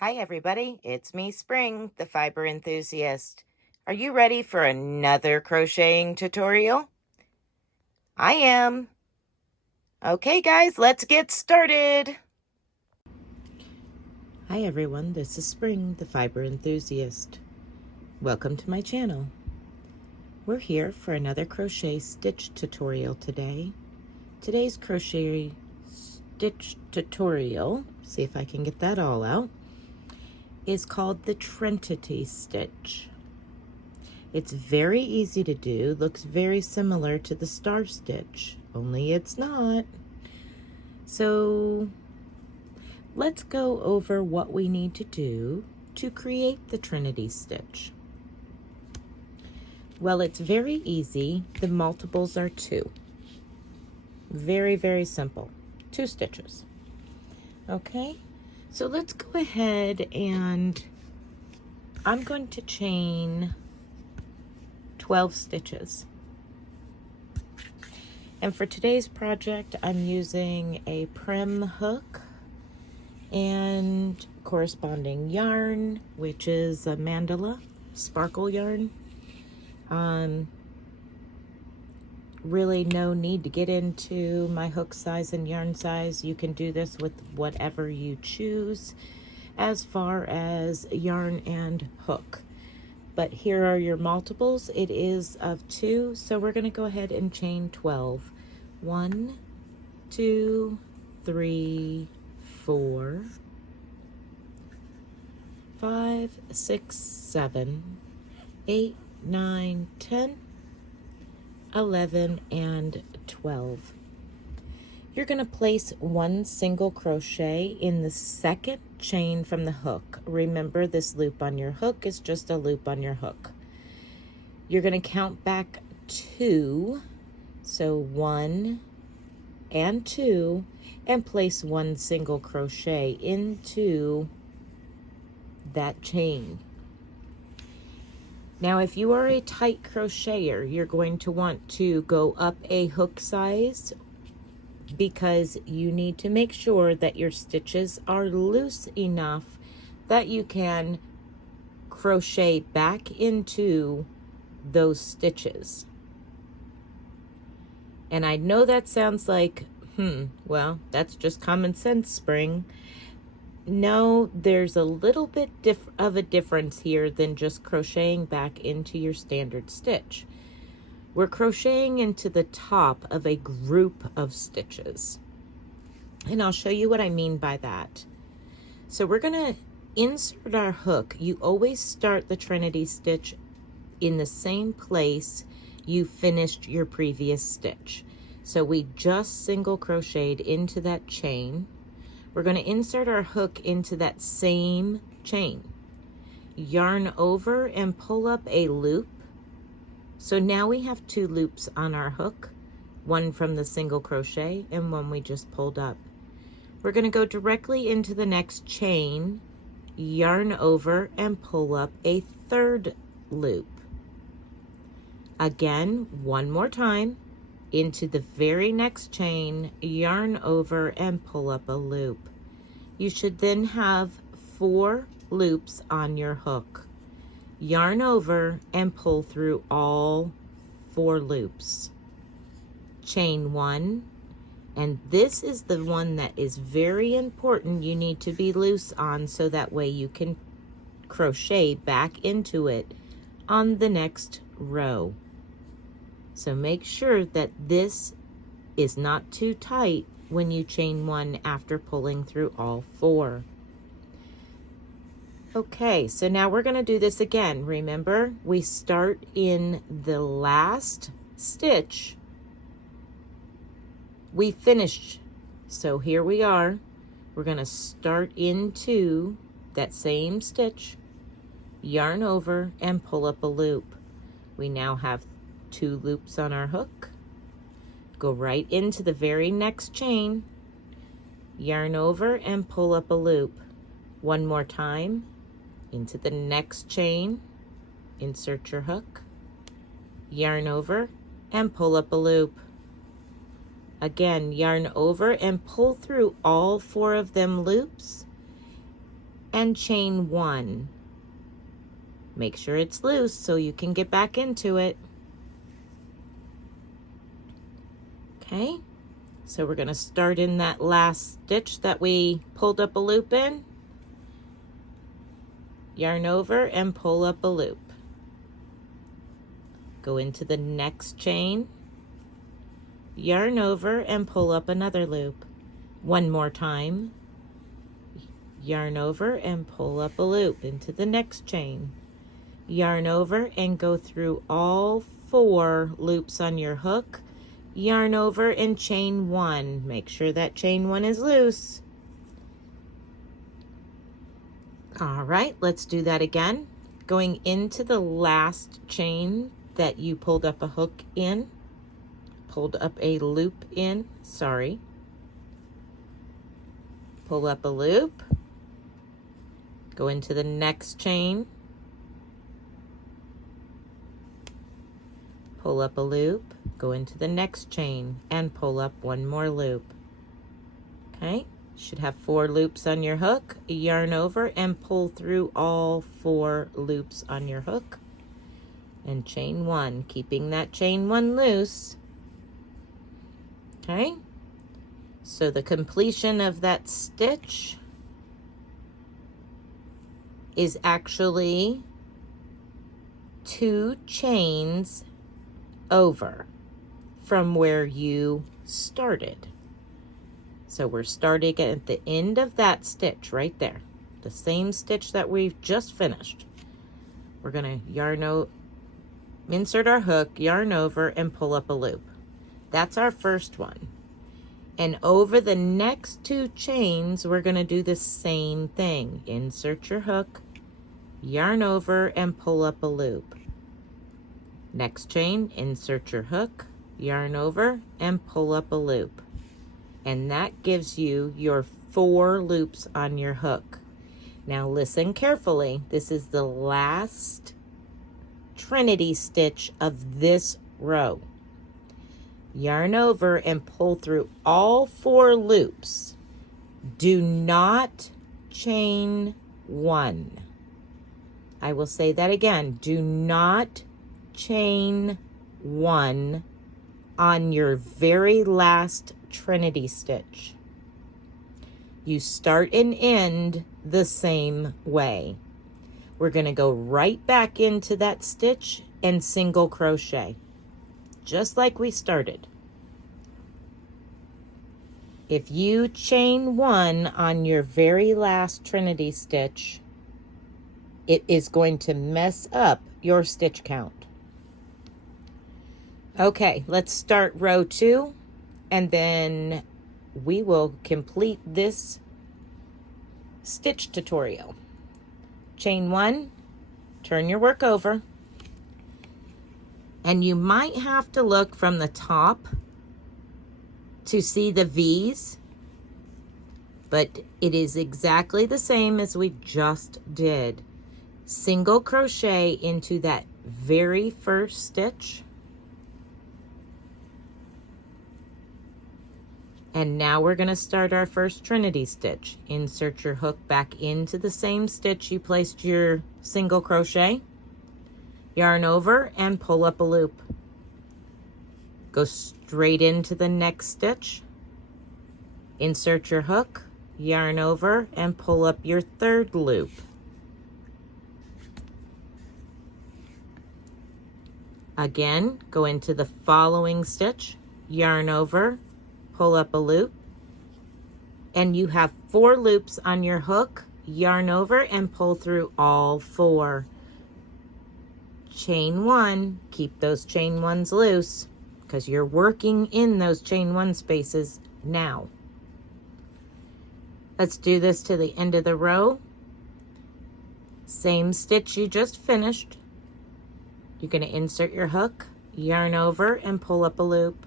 Hi everybody, it's me Spring, the fiber enthusiast. Are you ready for another crocheting tutorial? I am. Okay guys, let's get started. Hi everyone, this is Spring, the fiber enthusiast. Welcome to my channel. We're here for another crochet stitch tutorial today. Today's crochet stitch tutorial, see if I can get that all out, is called the Trinity Stitch. It's very easy to do, looks very similar to the star stitch, only it's not. So let's go over what we need to do to create the Trinity Stitch. Well, it's very easy. The multiples are 2. Very, very simple. 2 stitches. Okay, so let's go ahead and I'm going to chain 12 stitches. And for today's project, I'm using a prim hook and corresponding yarn, which is a mandala sparkle yarn. Really no need to get into my hook size and yarn size. You can do this with whatever you choose as far as yarn and hook. But here are your multiples. It is of 2, so we're going to go ahead and chain 12. 1, 2, 3, 4, 5, 6, 7, 8, 9, 10, 11, and 12. You're going to place 1 single crochet in the second chain from the hook. Remember, this loop on your hook is just a loop on your hook. You're going to count back 2, so 1 and 2, and place 1 single crochet into that chain. Now, if you are a tight crocheter, you're going to want to go up a hook size because you need to make sure that your stitches are loose enough that you can crochet back into those stitches. And I know that sounds like, well, that's just common sense, Spring. No, there's a little bit of a difference here than just crocheting back into your standard stitch. We're crocheting into the top of a group of stitches. And I'll show you what I mean by that. So we're going to insert our hook. You always start the Trinity stitch in the same place you finished your previous stitch. So we just single crocheted into that chain. We're going to insert our hook into that same chain. Yarn over and pull up a loop. So now we have 2 loops on our hook, 1 from the single crochet and 1 we just pulled up. We're going to go directly into the next chain, yarn over and pull up a 3rd loop. Again, 1 more time, into the very next chain, yarn over and pull up a loop. You should then have 4 loops on your hook. Yarn over and pull through all 4 loops. Chain 1, and this is the one that is very important. You need to be loose on so that way you can crochet back into it on the next row. So make sure that this is not too tight when you chain 1 after pulling through all 4. Okay, so now we're going to do this again. Remember, we start in the last stitch we finished. So here we are. We're going to start into that same stitch, yarn over and pull up a loop. We now have 2 loops on our hook. Go right into the very next chain, yarn over and pull up a loop. 1 more time, into the next chain, insert your hook, yarn over and pull up a loop. Again, yarn over and pull through all 4 of them loops and chain 1. Make sure it's loose so you can get back into it. Okay, so we're going to start in that last stitch that we pulled up a loop in. Yarn over and pull up a loop. Go into the next chain, yarn over and pull up another loop. One more time, yarn over and pull up a loop into the next chain. Yarn over and go through all 4 loops on your hook. Yarn over and chain 1. Make sure that chain 1 is loose. All right, let's do that again. Going into the last chain that you pulled up a hook in, pulled up a loop in, sorry. Pull up a loop, go into the next chain, pull up a loop, go into the next chain, and pull up one more loop. Okay, should have 4 loops on your hook. Yarn over and pull through all 4 loops on your hook. And chain 1, keeping that chain 1 loose. Okay, so the completion of that stitch is actually 2 chains over from where you started. So we're starting at the end of that stitch right there, the same stitch that we've just finished. We're going to yarn over, insert our hook, yarn over, and pull up a loop. That's our first one. And over the next 2 chains, we're going to do the same thing. Insert your hook, yarn over, and pull up a loop. Next chain, insert your hook, yarn over, and pull up a loop. And that gives you your 4 loops on your hook. Now listen carefully. This is the last Trinity stitch of this row. Yarn over and pull through all 4 loops. Do not chain 1. I will say that again. Do not chain 1 on your very last Trinity stitch. You start and end the same way. We're going to go right back into that stitch and single crochet, just like we started. If you chain 1 on your very last Trinity stitch, it is going to mess up your stitch count. Okay, let's start row 2, and then we will complete this stitch tutorial. Chain 1, turn your work over, and you might have to look from the top to see the V's, but it is exactly the same as we just did. Single crochet into that very first stitch, and now we're going to start our first Trinity stitch. Insert your hook back into the same stitch you placed your single crochet, yarn over and pull up a loop. Go straight into the next stitch, insert your hook, yarn over and pull up your 3rd loop. Again, go into the following stitch, yarn over, pull up a loop, and you have 4 loops on your hook. Yarn over and pull through all 4. Chain 1, keep those chain 1s loose because you're working in those chain 1 spaces now. Let's do this to the end of the row. Same stitch you just finished. You're going to insert your hook, yarn over and pull up a loop.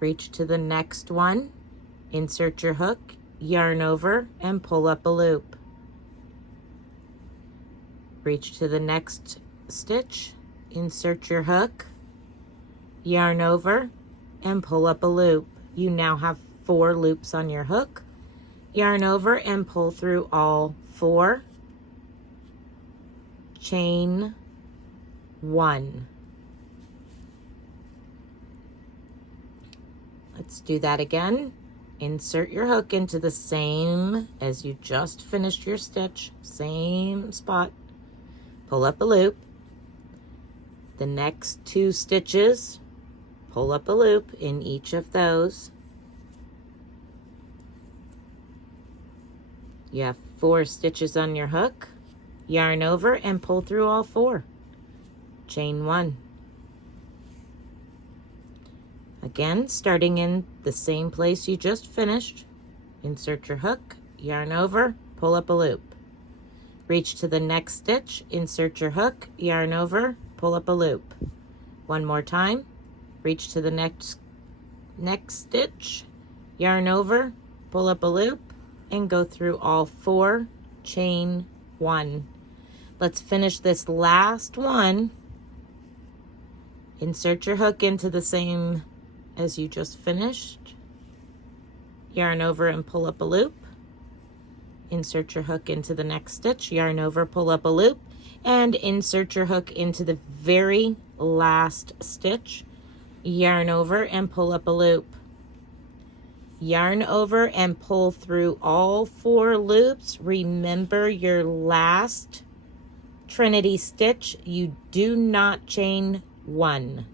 Reach to the next one, insert your hook, yarn over and pull up a loop. Reach to the next stitch, insert your hook, yarn over and pull up a loop. You now have 4 loops on your hook. yarn over and pull through all 4, chain 1. Let's do that again. Insert your hook into the same as you just finished your stitch, same spot. Pull up a loop. The next 2 stitches, pull up a loop in each of those. You have 4 stitches on your hook. Yarn over and pull through all 4. Chain 1. Again, starting in the same place you just finished, insert your hook, yarn over, pull up a loop. Reach to the next stitch, insert your hook, yarn over, pull up a loop. One more time, reach to the next stitch, yarn over, pull up a loop, and go through all 4, chain 1. Let's finish this last one. Insert your hook into the same as you just finished. Yarn over and pull up a loop. Insert your hook into the next stitch, yarn over, pull up a loop, and insert your hook into the very last stitch. Yarn over and pull up a loop. Yarn over and pull through all 4 loops. Remember your last Trinity stitch, you do not chain 1.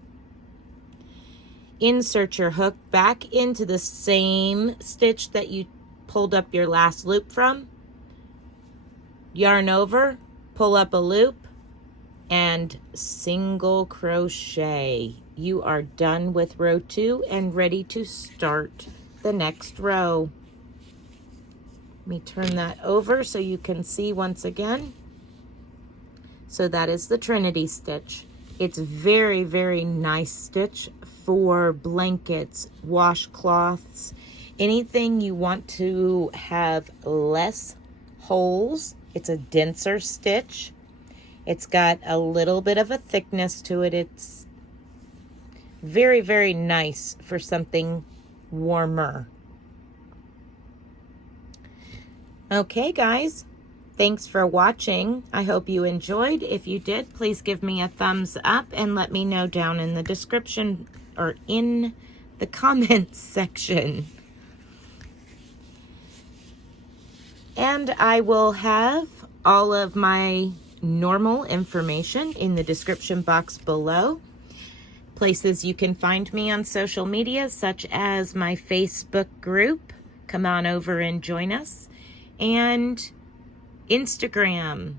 Insert your hook back into the same stitch that you pulled up your last loop from. Yarn over, pull up a loop, and single crochet. You are done with row 2 and ready to start the next row. Let me turn that over so you can see once again. So that is the Trinity stitch. It's very, very nice stitch for blankets, washcloths, anything you want to have less holes. It's a denser stitch. It's got a little bit of a thickness to it. It's very, very nice for something warmer. Okay, guys. Thanks for watching. I hope you enjoyed. If you did, please give me a thumbs up and let me know down in the description or in the comments section. And I will have all of my normal information in the description box below. Places you can find me on social media, such as my Facebook group. Come on over and join us. And Instagram.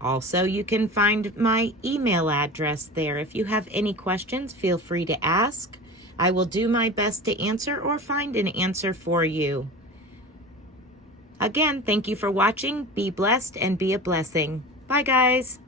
Also, you can find my email address there. If you have any questions, feel free to ask. I will do my best to answer or find an answer for you. Again, thank you for watching. Be blessed and be a blessing. Bye, guys.